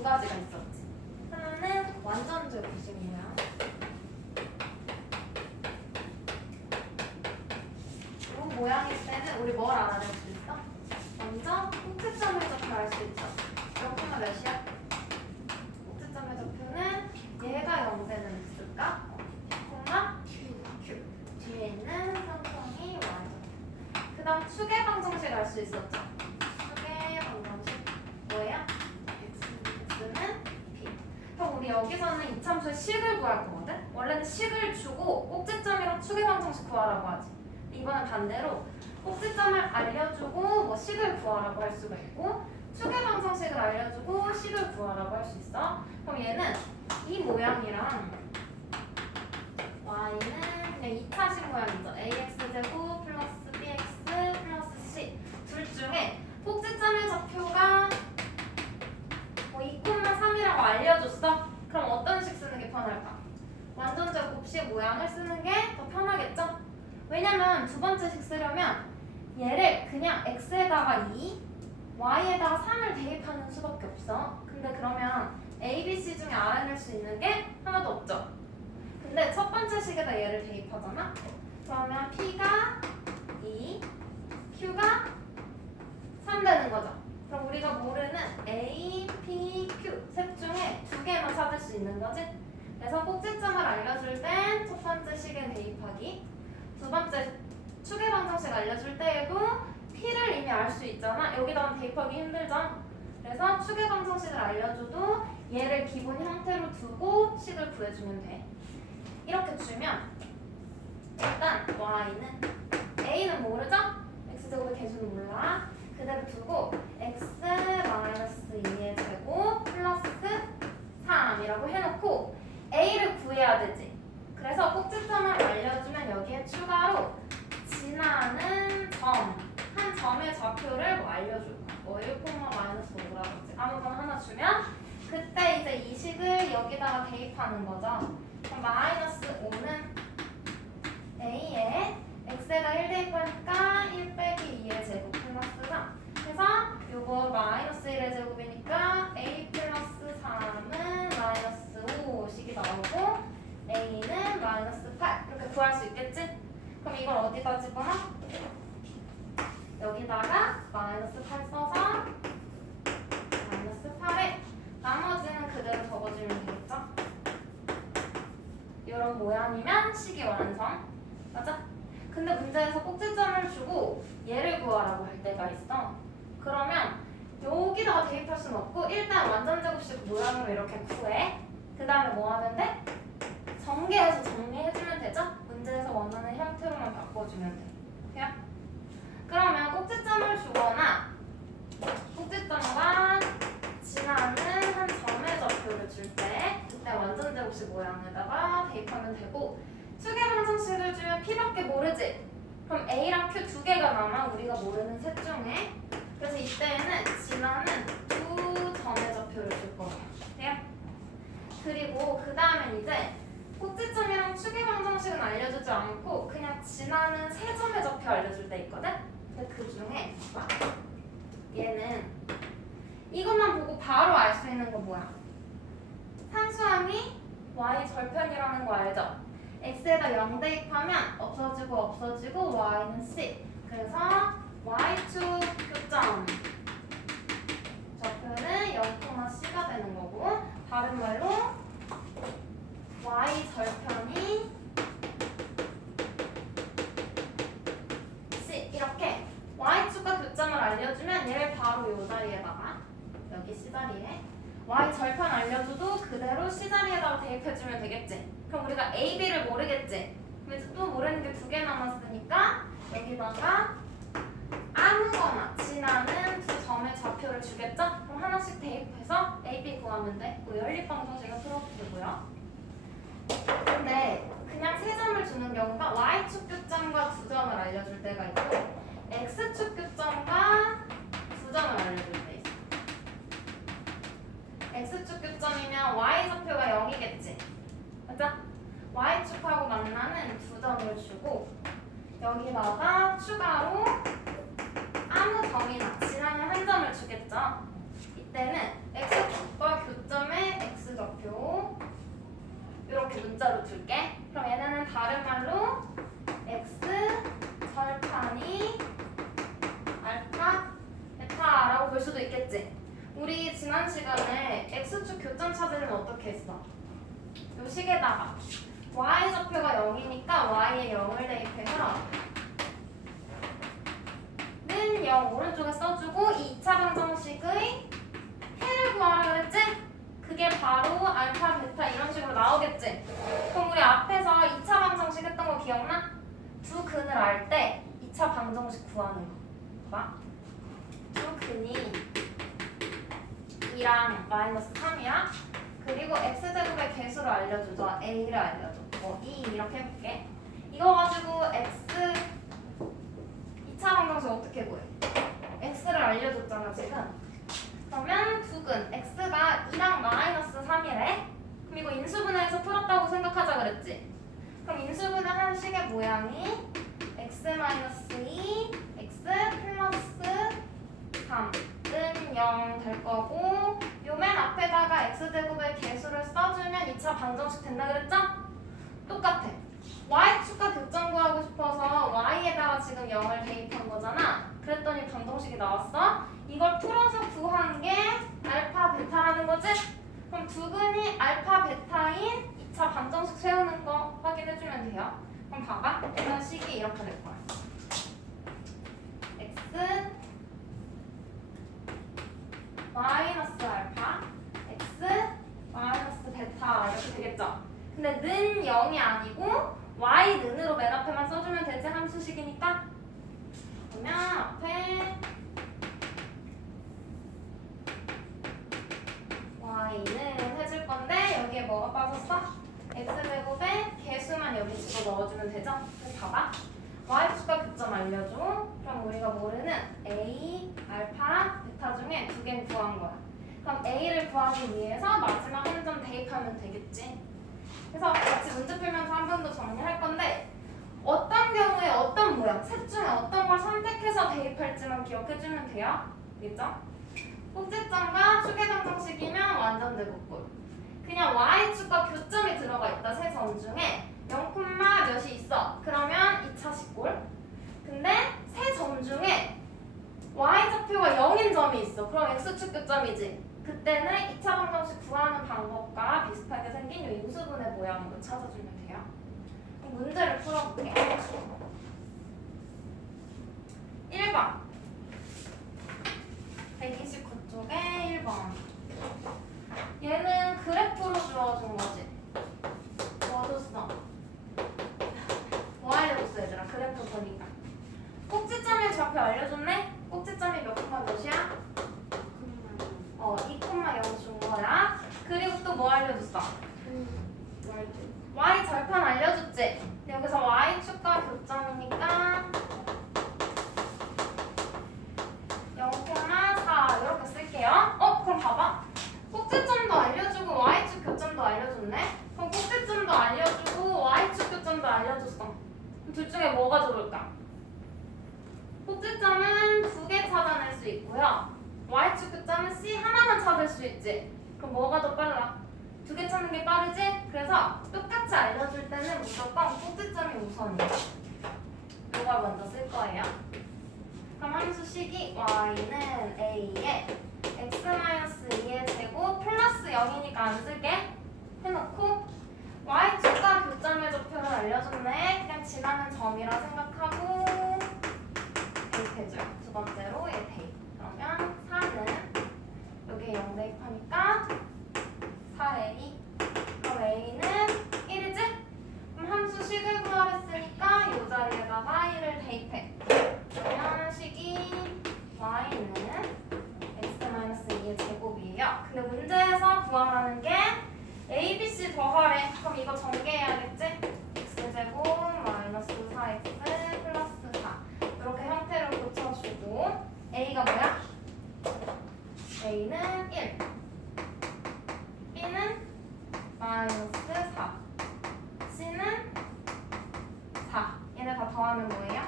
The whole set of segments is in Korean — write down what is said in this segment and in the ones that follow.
두 가지가 있었지. 하나는 완전 제곱식이야. 이런 모양일 때는 우리 뭘 알아낼 수 있어? 먼저 꼭지점을 접할 수 있어. 이렇게면 몇이야? 꼭지점의 좌표는 얘가 0되는 x가 콤마 q 뒤에 있는 삼성이 y 그 다음 축의 방정식 알 수 있었죠? 축의 방정식 뭐예요? x는 p 그럼 우리 여기서는 이참수의 식을 구할 거거든? 원래는 식을 주고 꼭지점이랑 축의 방정식 구하라고 하지 이번엔 반대로 꼭지점을 알려주고 뭐 식을 구하라고 할 수가 있고 축의 방정식을 알려주고 식을 구하라고 할 수 있어. 그럼 얘는 이 모양이랑 y는 그냥 2차식 모양이죠. ax 제곱 플러스 bx 플러스 c 둘 중에 꼭지점의 좌표가 뭐 2,3이라고 알려줬어. 그럼 어떤 식 쓰는 게 편할까? 완전 제곱식 모양을 쓰는 게 더 편하겠죠? 왜냐면 두 번째 식 쓰려면 얘를 그냥 x에다가 2, y에다가 3을 대입하는 수밖에 없어. 근데 그러면 a, b, c 중에 알아낼 수 있는 게 하나도 없죠. 근데 첫 번째 식에다 얘를 대입하잖아. 그러면 p가 2, q가 3 되는 거죠. 그럼 우리가 모르는 a, p, q 셋 중에 두 개만 찾을 수 있는 거지. 그래서 꼭지점을 알려줄 땐 첫 번째 식에 대입하기, 두 번째 축의 방정식 알려줄 때에도 p를 이미 알 수 있잖아. 여기다가 대입하기 힘들죠. 그래서 축의 방정식을 알려줘도 얘를 기본 형태로 두고 식을 구해주면 돼. 이렇게 주면 일단 y는 a는 모르죠? x제곱의 개수는 몰라. 그대로 두고 x 마이너스 2의 제곱 플러스 3이라고 해놓고 a를 구해야 되지. 그래서 꼭지점을 알려주면 여기에 추가로 지나는 점, 한 점의 좌표를 뭐 알려줄 거야. 뭐 1, 마이너스 5라든지 아무거나 하나 주면 그때 이제 이 식을 여기다가 대입하는 거죠. 그럼 마이너스 5는 a에 x가 1 대입하니까 1 빼기 2의 제곱 플러스 3. 그래서 요거 마이너스 1의 제곱이니까 a 플러스 3은 마이너스 5식이 나오고 a는 마이너스 8 이렇게 구할 수 있겠지? 그럼 이걸 어디다 집어넣어? 여기다가 마이너스 8 써서 마이너스 8에 나머지는 그대로 적어주면 되겠죠? 이런 모양이면 식이 완성 맞아? 근데 문제에서 꼭지점을 주고 얘를 구하라고 할 때가 있어 그러면 여기다가 대입할 수는 없고 일단 완전 제곱식 모양으로 이렇게 구해 그 다음에 뭐 하면 돼? 전개해서 정리해주면 되죠? 문제에서 원하는 형태로만 바꿔주면 돼. 돼요? 그러면 꼭지점을 주거나 꼭지점과 지나는 한 점의 좌표를 줄 때 그때 완전 제곱식 모양에다가 대입하면 되고 축의 방정식을 주면 P밖에 모르지? 그럼 A랑 Q 두 개가 남아 우리가 모르는 셋 중에 그래서 이때는 지나는 두 점의 좌표를 줄 거예요. 돼요? 그리고 그 다음엔 이제 꼭지점이랑 축의 방정식은 알려주지 않고 그냥 지나는 세 점의 좌표 알려줄 때 있거든? 근데 그 중에 봐. 얘는 이것만 보고 바로 알 수 있는 거 뭐야? 상수함이 y 절편이라는 거 알죠? x에다 0 대입하면 없어지고 없어지고 y는 c 그래서 y축 교점 좌표는 0,c가 되는 거고 다른 말로 y 절편이 c 이렇게 y축과 교점을 알려주면 얘를 바로 이 자리에다가 여기 c 자리에 y 절편 알려줘도 그대로 c 자리에다가 대입해주면 되겠지. 그럼 우리가 a, b를 모르겠지. 이제 또 모르는 게 두 개 남았으니까 여기다가 아무거나 지나는 두 점의 좌표를 주겠죠? 하나씩 대입해서 a, b 구하면 돼. 뭐 연립방 정식을 풀어도 되고요. 근데 그냥 세 점을 주는 경우가 y축 교점과 두 점을 알려줄 때가 있고 x축 교점과 두 점을 알려줄 때 있어. x축 교점이면 y 좌표가 0이겠지. 맞아? y축하고 만나는 두 점을 주고 여기다가 추가로 아무 점이나 지나는 한 점을 주겠죠. 이때는 x축과 우리 지난 시간에 x축 교점 찾으려면 어떻게 했어? 요 식에다가 y 좌표가 0이니까 y에 0을 대입해서 는 0 오른쪽에 써주고 이 2차 방정식의 해를 구하라 그랬지? 그게 바로 알파, 베타 이런 식으로 나오겠지? 그럼 우리 앞에서 2차 방정식 했던 거 기억나? 두 근을 알 때 2차 방정식 구하는 거 봐. 두 근이 2랑 마이너스 3이야. 그리고 x제곱의 개수를 알려주죠. a를 알려줘. 뭐2 이렇게 해볼게. 이거 가지고 x 2차 방정식 어떻게 구해? x를 알려줬잖아 지금. 그러면 두근 x가 2랑 마이너스 3이래. 그럼 이거 인수분해해서 풀었다고 생각하자 그랬지? 그럼 인수분해 한 식의 모양이 x 마이너스 2, x 플러스 3 은 0 될 거고 요 맨 앞에다가 x제곱의 개수를 써주면 2차 방정식 된다 그랬죠? 똑같아. y축과 교점 구하고 싶어서 y에다가 지금 0을 대입한 거잖아. 그랬더니 방정식이 나왔어. 이걸 풀어서 구한 게 알파 베타라는 거지? 그럼 두근이 알파 베타인 2차 방정식 세우는 거 확인해주면 돼요. 그럼 봐봐. 이런 식이 이렇게 될 거야. x 마이너스 알파 x 마이너스 베타 이렇게 되겠죠? 근데 는 0이 아니고 y 는으로 맨 앞에만 써주면 되지 함수식이니까 그러면 앞에 y는 해줄 건데 여기에 뭐가 빠졌어? x제곱에 개수만 여기 집어 넣어주면 되죠? 그럼 봐봐 y축과 교점 알려줘 그럼 우리가 모르는 a, 알파, 베타 중에 두 개는 구한 거야 그럼 a를 구하기 위해서 마지막 한 점 대입하면 되겠지 그래서 같이 문제 풀면서 한 번 더 정리할 건데 어떤 경우에 어떤 모양, 셋 중에 어떤 걸 선택해서 대입할지만 기억해주면 돼요. 알겠죠? 꼭지점과 축의 방정식이면 완전 대복골. 그냥 y축과 교점이 들어가 있다 세 점 중에 0, 몇이 있어. 그러면 2차 식골. 근데 세 점 중에 y 좌표가 0인 점이 있어. 그럼 x축 교점이지. 그때는 2차 방정식 구하는 방법과 비슷하게 생긴 이 인수분해 모양으로 찾아주면 돼요. 그럼 문제를 풀어볼게요. 1번 129쪽에 1번 얘는 그래프로 주어준 거지 뭐 줬어? 뭐 알려줬어 얘들아 그래프 보니까 꼭지점의 좌표 알려줬네? 꼭지점이 몇 콤마 몇이야? 어 2,0 준 거야 그리고 또 뭐 알려줬어? y 절편 알려줬지? 근데 여기서 y축과 교점이니까 0,4 이렇게 쓸게요. 어? 그럼 봐봐. 꼭지점도 알려주고 y축 교점도 알려줬네? 그럼 꼭지점도 알려주고 y축 교점도 알려줬어. 그럼 둘 중에 뭐가 좋을까? 꼭지점은 두 개 찾아낼 수 있고요. y축 교점은 c 하나만 찾을 수 있지. 그럼 뭐가 더 빨라? 두 개 찾는 게 빠르지? 그래서 똑같이 알려줄 때는 무조건 꼭지점이 우선이야. 이걸 먼저 쓸 거예요. 그럼 함수식이 y는 a에 x-2의 제곱 플러스 0이니까 안 쓸게. 해놓고 y축과 교점의 좌표를 알려줬네. 그냥 지나는 점이라 생각하고 대입해줘요. 두 번째로 얘 대입. 그러면 4는 여기에 0 대입하니까 4a 그럼 a는 1이지? 그럼 함수식을 구하랬으니까 이 자리에다가 1을 대입해 그러면 식이 y는 x-2의 제곱이에요 근데 문제에서 구하라는 게 a, b, c 더하래 그럼 이거 전개해야겠지? x제곱 마이너스 4x 플러스 4 이렇게 형태를 고쳐주고 a가 뭐야? a는 1 B는 마이너스 4 C는 4 얘네 다 더하면 뭐예요?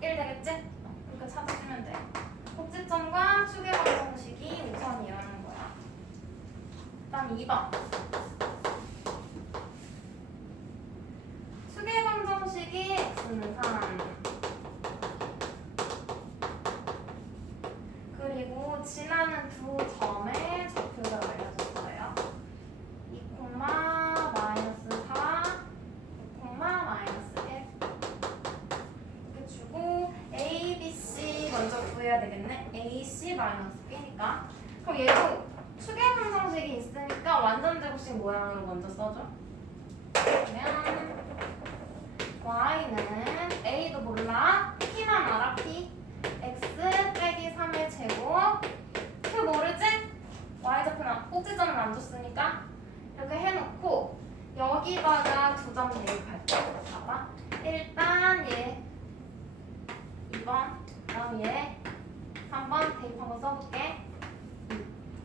1 되겠지? 이렇게 찾아주면 돼 꼭지점과 축의 방정식이 우선이라는 거야 다음 2번 축의 방정식이 x는 3 그리고 지나는 두 점의 좌표를 알려줬어요. 2 콤마 마이너스 4, 6 콤마 마이너스 1 이렇게 주고 A, B, C 먼저 구해야 되겠네. A, C 마이너스 B니까 2번아 두 점 대입할게. 봐봐. 일단 예, 얘 2번 그다음 얘 예, 3번 대입한 거 써볼게.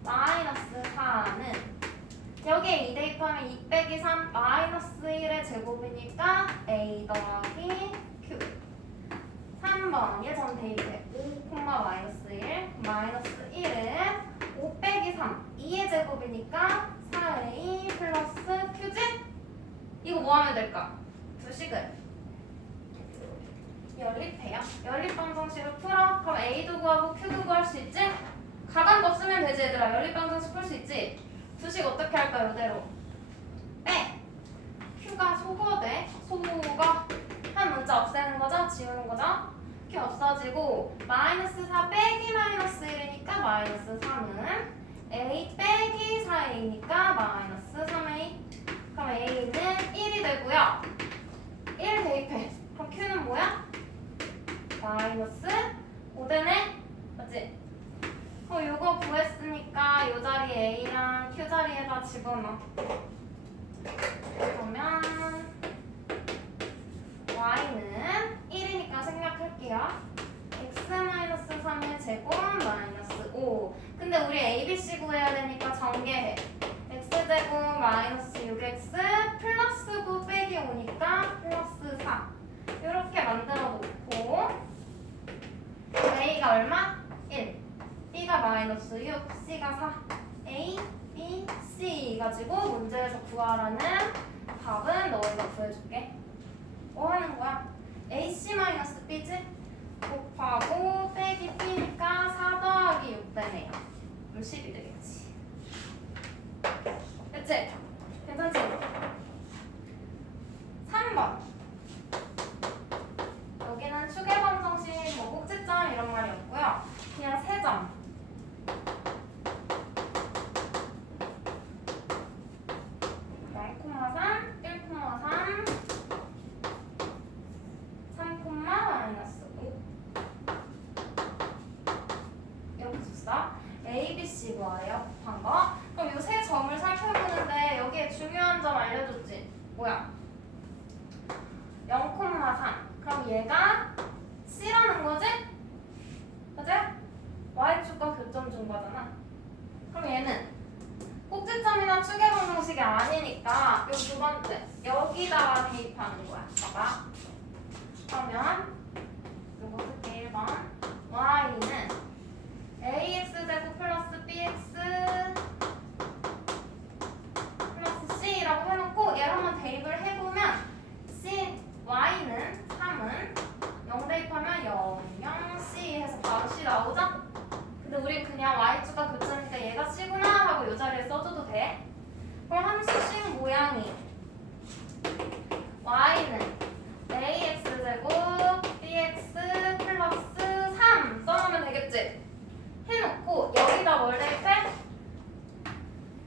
마이너스 4는 여기에 2 대입하면 2 빼기 3 마이너스 1의 제곱이니까 a 더하기 q 3번 예전 대입했고 콤마 마이너스 1 마이너스 1은 5 빼기 3 2의 제곱이니까 4a 플러스 이거 뭐 하면 될까? 두 식을 연립해요 연립방정식을 풀어 그럼 a도 구하고 q도 구할 수 있지? 가감도 없으면 되지 얘들아 연립방정식 풀 수 있지? 두식 어떻게 할까요? 이대로 빼 Q가 소거돼 소가 한 문자 없애는 거죠? 지우는 거죠? Q 없어지고 마이너스 4 빼기 마이너스 1이니까 마이너스 3은 A 빼기 4A니까 마이너스 3A 그럼 A는 1이 되고요 1 대입해 그럼 Q는 뭐야? 마이너스 5되네? 맞지? 어, 요거 구했으니까 요 자리에 A랑 Q 자리에다 집어넣어. 그러면 Y는 1이니까 생략할게요. X-3의 제곱 마이너스 5. 근데 우리 ABC 구해야 되니까 전개해. X제곱 마이너스 6X 플러스 9 빼기 5니까 플러스 4. 이렇게 만들어 놓고 A가 얼마? 1. B가 마이너스 6, C가 4. A, B, C 가지고 문제에서 구하라는 답은 너희가 구해줄게. 뭐 하는 거야? AC 마이너스 B지? 곱하고 빼기 B니까 4 더하기 6 되네요. 그럼 10이 되겠지. 됐지? 괜찮지? 3번. 여기는 추계방정식, 뭐 꼭지점 이런 말이 없고요. 그냥 세 점. 0,3, 1,3, 3, 마이너스 5 이렇게 줬어. A, B, C 뭐예요? 곱한 거. 그럼 이 세 점을 살펴보는데 여기에 중요한 점 알려줬지? 뭐야? 0,3. 그럼 얘가 C라는 거지? 그지? Y축과 교점 준 거잖아. 그럼 얘는 꼭지점이나 추계 방정식이 아니니까 요 두 번째 여기다가 대입하는 거야. 봐봐. 그러면 요거 쓸게 1번 y는 ax 제곱 플러스 bx 플러스 c라고 해놓고 얘를 한번 대입을 해보면 c y는 3은 0 대입하면 0, 0, c 해서 바로 c 나오죠? 근데 우리 그냥 y축과 교차니까 얘가 c구나 하고 이 자리에 써줘도 돼. 그럼 함수식 모양이 y는 ax 제곱 bx 플러스 3 써놓으면 되겠지? 해놓고 여기다 뭘 대입해?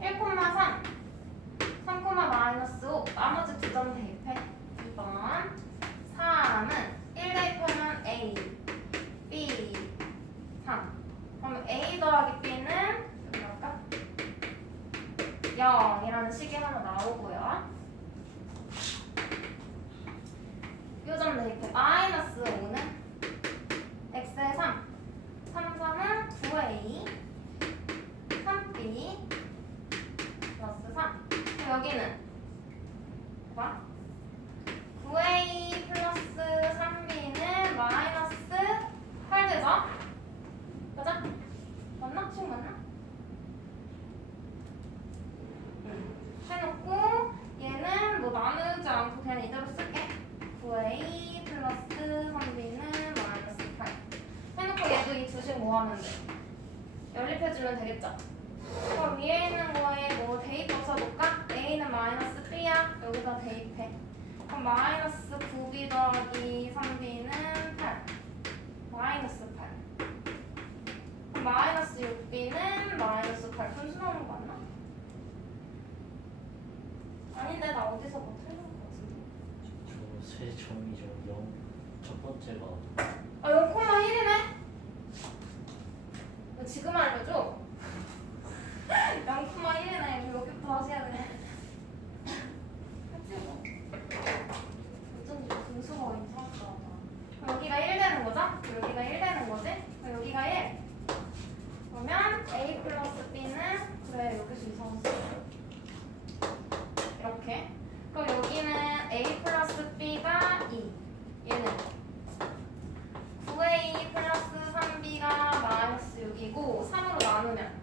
1,3 3, 마이너스 5 나머지 두 점 대입해 2번 3은 1 대입하면 a b 3 그럼 a 더하기 b는 여기 할까? 0이라는 식이 하나 나오고요. 요점 대입해 마이너스 5는 x의 3 3, 3은 9a 3b 플러스 3 그럼 여기는 봐 9a 플러스 3b는 마이너스 8 되죠? 맞아? 맞나? 식 맞나? 응. 해놓고 얘는 뭐 나누지 않고 그냥 이대로 쓸게 9a 플러스 3b는 마이너스 8 해놓고 얘도 이 두식 뭐 하면 돼? 연립해주면 되겠죠? 그럼 위에 있는 거에 뭐 대입 써볼까? A는 마이너스 B야. 여기다 대입해. 그럼 마이너스 9B 더하기 3B는 8. 마이너스 8. 그럼 마이너스 6B는 마이너스 8. 분수 나오는 거 맞나? 아닌데 나 어디서 뭐 틀린 거 같은데. 저세 점이죠. 0. 첫 번째가 아, 0,1이네? 너 지금 알려줘? 0,1이네. 여기부터 다시 해야 되네. 그치, 뭐. 어쩐지 분수가 이상하다. 그럼 여기가 1 되는 거죠? 그럼 여기가 1 되는 거지? 그럼 여기가 1. 그러면 A 플러스 B는 그래 여기서 이상했어. 이렇게. 그럼 여기는 A 플러스 B가 2. 얘는 9A 플러스 3B가 마이너스 6이고 3으로 나누면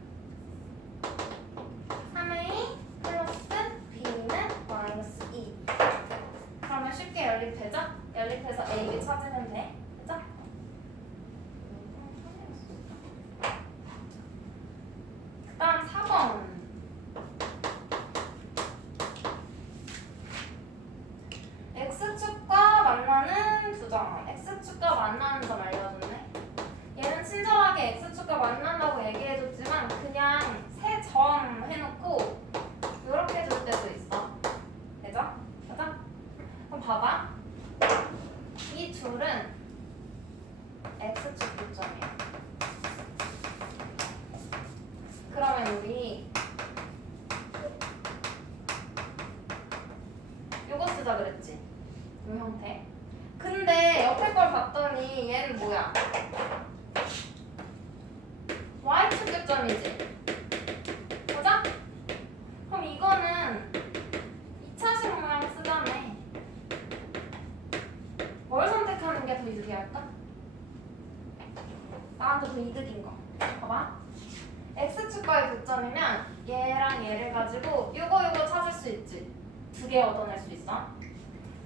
3A 플러스 B는 마이너스 2 그러면 쉽게 연립되죠? 연립해서 A, 찾으면 돼 그죠? 그 다음 4번 X축과 만나는 두 점. X축과 만나는 점 알려줬네. 얘는 친절하게 X축과 만난다고 얘기해줬지만 그냥 세 점 해놓고 이렇게 해줄 때도 있어. 되죠? 그죠? 그럼 봐봐. 이 둘은 X축 교점이야. 그러면 우리 요거 쓰자 그랬지? 요 형태. 근데 옆에 걸 봤더니 얘는 뭐야? Y축 교점이지? 보자? 그럼 이거는 2차식 모양 쓰자며. 뭘 선택하는 게 더 유리할까? 나한테 더 이득인 거. 봐봐. X축과의 교점이면 얘랑 얘를 가지고 요거 요거 찾을 수 있지. 두 개 얻어낼 수 있어.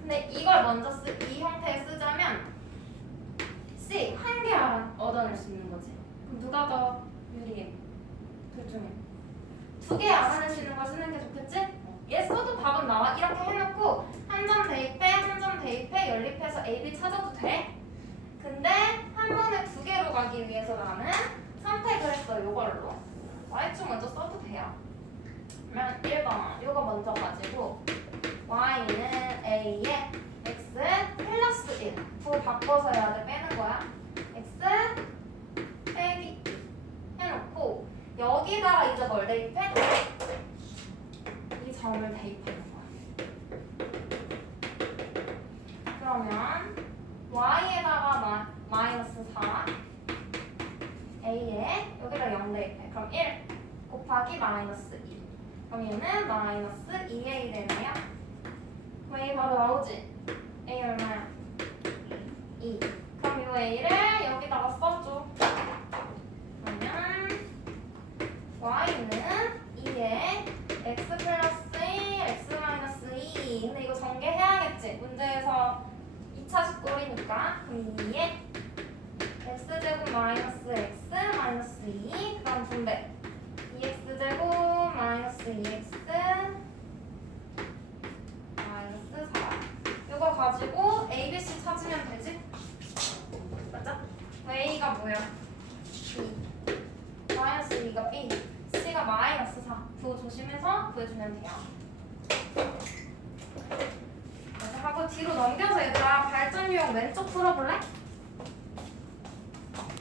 근데 이걸 먼저 쓰, 이 형태에 쓰자면 C 한 개 얻어낼 수 있는 거지. 그럼 누가 더 유리해? 둘 중에 두 개 알아낼 수 있는 걸 쓰는 게 좋겠지? 얘 써도 답은 나와. 이렇게 해놓고 한 점 대입해, 한 점 대입해, 연립해서 A, B 찾아도 돼. 근데 한 번에 두 개로 가기 위해서 나는 선택을 했어. 요걸로. Y축 먼저 써도 돼요. 그러면 1번 요거 먼저 가지고 y는 a에 x 플러스 1 그거 바꿔서 해야 돼. 빼는 거야. x 빼기 2 해놓고 여기다가 이제 뭘 대입해? 이 점을 대입하는 거야. 그러면 y에다가 마, 마이너스 4 a에 여기다 0 대입해. 그럼 1 곱하기 마이너스 1 그럼 얘는 마이너스 2a 되네요 A 바로 나오지? A 얼마야? 2 그럼 이 A를 여기다가 써줘 그러면 Y는 2에 X 플러스 1, X 마이너스 2 근데 이거 전개해야겠지? 문제에서 2차식 꼴이니까 그럼 2에 X제곱 마이너스 X 마이너스 2 그 다음 분배 2X제곱 마이너스 2X 마이너스 4 이거 가지고 A, B, C 찾으면 되지? 맞아? A가 뭐야? B 마이너스 2가 B C가 마이너스 4 그거 조심해서 구해주면 돼요 하고 뒤로 넘겨서 얘들아 발전 유형 왼쪽 풀어볼래?